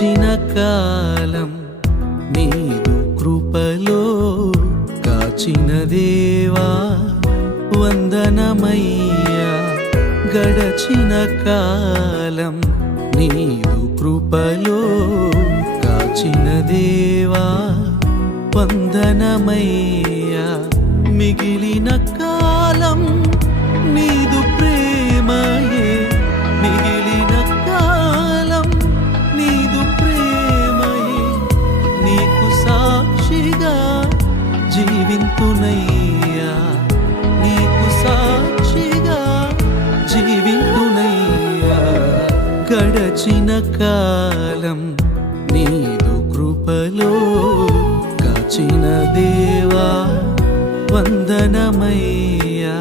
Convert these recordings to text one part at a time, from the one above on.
గడచిన కాలం నీదు కృపలో కాచిన దేవా వందనమయ్యా. గడచిన కాలం నీదు కృపలో కాచిన దేవా వందనమయ్యా. మిగిలిన కాలం నీదు ప్రేమయే, మిగిలిన కాలం నీదు ప్రేమయే. నీకు సాక్షిగా జీవింతునయ్యా, నీకు సాక్షిగా జీవింతునయ్యా. గడచిన కాలం నీదు కృపలో కాచిన దేవా వందనమయ్యా.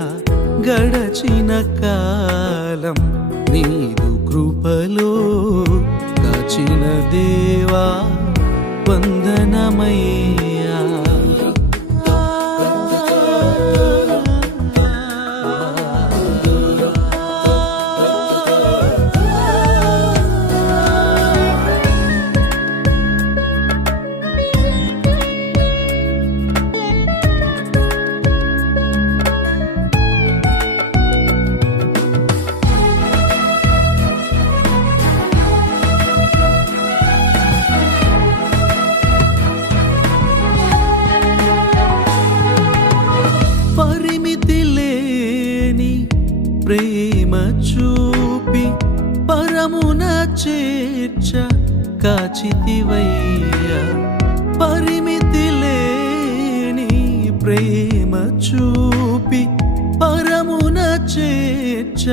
గడచిన కాలం నీదు కృపలో కాచిన దేవా వందనమయ్యా. పరిమితి లేని ప్రేమ చూపి పరమున చేర్చ కాచితివయ్యా. పరిమితి లేని ప్రేమ చూపి పరమున చేర్చ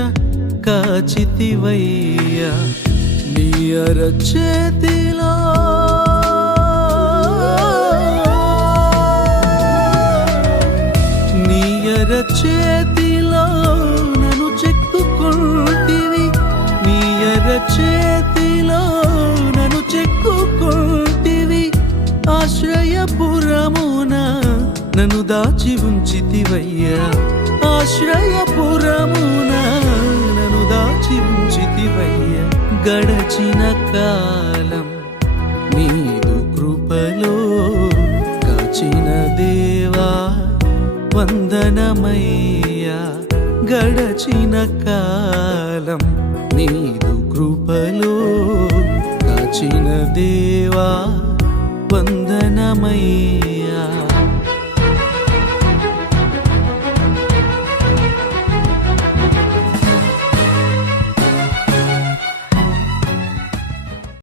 కాచితివయ్యా. నీ అరచేతిలో చేతిలో నన్ను చెక్కుకుంటివి, నీ చేతిలో నన్ను చెక్కుకుంటివి. ఆశ్రయపురమున నన్ను దాచి ఉంచితివయ్యా, ఆశ్రయపురమున నన్ను దాచి ఉంచితివయ్యా. గడచిన కాలం నీదు కృపలో కాచిన దేవా వందనమయ్యా. గడచిన కాలం నీదు కృపలో కాచిన దేవా వందనమయ్యా.